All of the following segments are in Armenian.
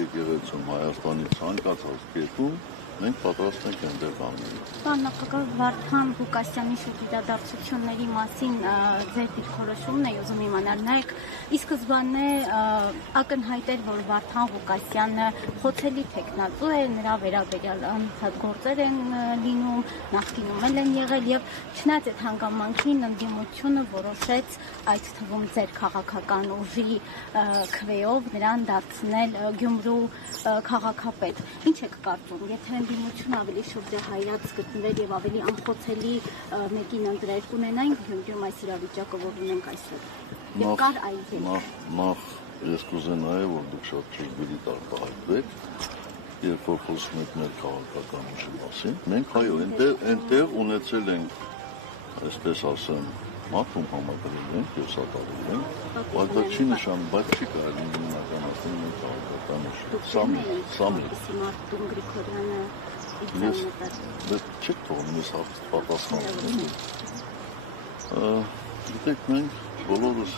եկեղեցում Հայաստանի ցանկացած կետում մենք պատրաստ ենք այնտեղ անենք։ Պարոն նախագահ, Վարդան Ղուկասյանի շուրջ իրադարձությունների մասին ձեր դիրքորոշումն է ուզում իմանալ։ Նայեք, ի սկզբանե ակնհայտ էր, որ Վարդան Ղուկասյանը խոցելի թեկնածու է, նրա վերաբերյալ անընդհատ գործեր են լինում, նախկինում են եղել եւ չնայած այդ հանգամանքին ընդդիմությունը որոշեց այդ թվում ձեր քաղաքական ուժի քվեով նրան դարձնել Գյումրու քաղաքապետ։ Ինչ եք կարծում, եթե ընդդիմությունը ավելի շրջահայրած գտնվեր եւ ավելի անխոցելի մեկին ընտրեր կունենայինք Գյումրիում այս իրավիճակը, որ ունենք այսօր։ Եվ կար այլ նախ ես կուզենայի, որ դուք շատ ճիշտ արտահայտվեք, երբ որ խոսում եք մեր քաղաքական ուժի մասին։ Մենք այո, այնտեղ ունեցել ենք, այսպես ասեմ, մատում համակրել ենք եւ սատարել ենք, բայց դա չի նշան, բայց չի կարելի նույնականացնել մեր քաղաքական ուժը։ Սա Մարտուն Գրիգորյանը Ես չեք թողնում ես պատասխանել։ Գիտեք, մենք բոլորս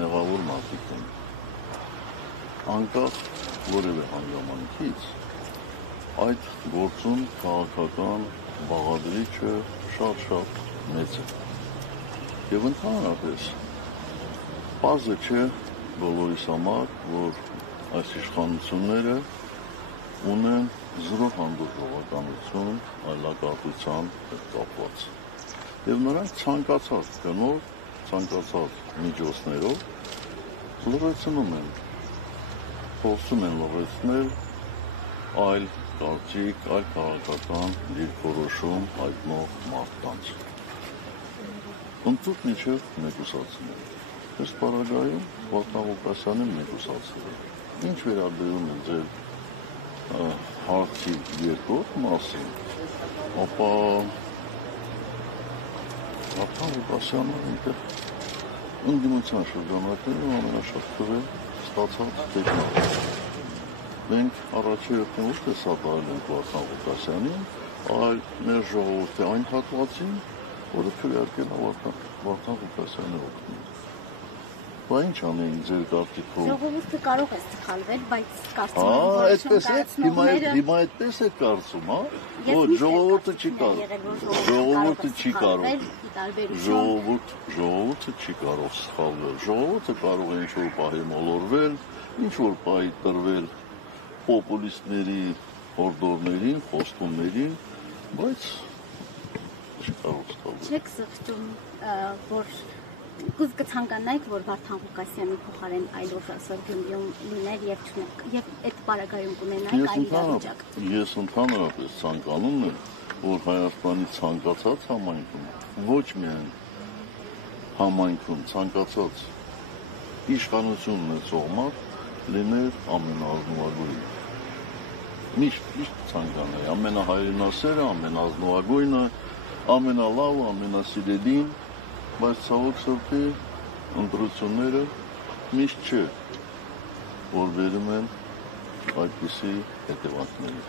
մեղավոր մարդիկ ենք։ Անկախ որևէ հանգամանքից այդ գործում քաղաքական բաղադրիչը շատ մեծ է։ Եվ ընդհանրապես պարզ չէ բոլորիս համար, որ այս իշխանությունները ունեն զրո հանդուրժողականություն այլակատության հետ կապված։ Եվ նրանք ցանկացած գնով, ցանկացած միջոցներով լրացնում են, փորձում են լրացնել այլ կարծիք, այլ քաղաքական դիրքորոշում հայտնող մարդկանց։ Ընդհանուր միջև մեկուսացնում։ Այս պարագայում Վարդան Ղուկասյանին մեկուսացել է։ Ինչ վերաբերում է ձեր հարցի երկրորդ մասին, ապա Վարդան Ղուկասյանը այնտեղ ընդդիմության շրջանակներում ամենաշատ քվե ստացած տեխնիկա։ Մենք առաջի հերթին ոչ թե սատարել ենք Վարդան Ղուկասյանին, այլ մեր ժողովրդի այն հատվածին, որը քվեարկել է Վարդան Ղուկասյանի օգտին։ Բա ինչ անեն ձեր կարծիքով։ Ժողովուրդը կարող է սխալվել, բայց կարծում եմ, հիմա այդպես է կարծում, հա։ Ոչ, ժողովուրդը չի կարող։ Ժողովուրդը չի կարող։ Ժողովուրդը չի կարող սխալվել։ Ժողովուրդը կարող է ինչ-որ պահի մոլորվել, ինչ-որ պահի տրվել պոպուլիստների հորդորներին, խոստումներին, բայց չի կարող սխալվել։ Չեք զղջում, որ կցանկանայիք, որ Վարդան Ղուկասյանի փոխարեն այլ ուժ այսօր Գյումրիում լիներ եւ այդ պարագայում կունենայիք այլ իրավիճակ։ Ես ընդհանրապես ցանկանում եմ, որ Հայաստանի ցանկացած համայնքում, ոչ միայն համայնքում, ցանկացած իշխանություն ունեցող մարդ լիներ ամենազնվագույնը։ Միշտ ցանկանայի, ամենահայրենասերը, ամենազնվագույնը, ամենալավը, ամենասիրելին, բայց ցավոք սրտի ընտրությունները միշտ չէ, որ բերում են այդպիսի հետևանքների։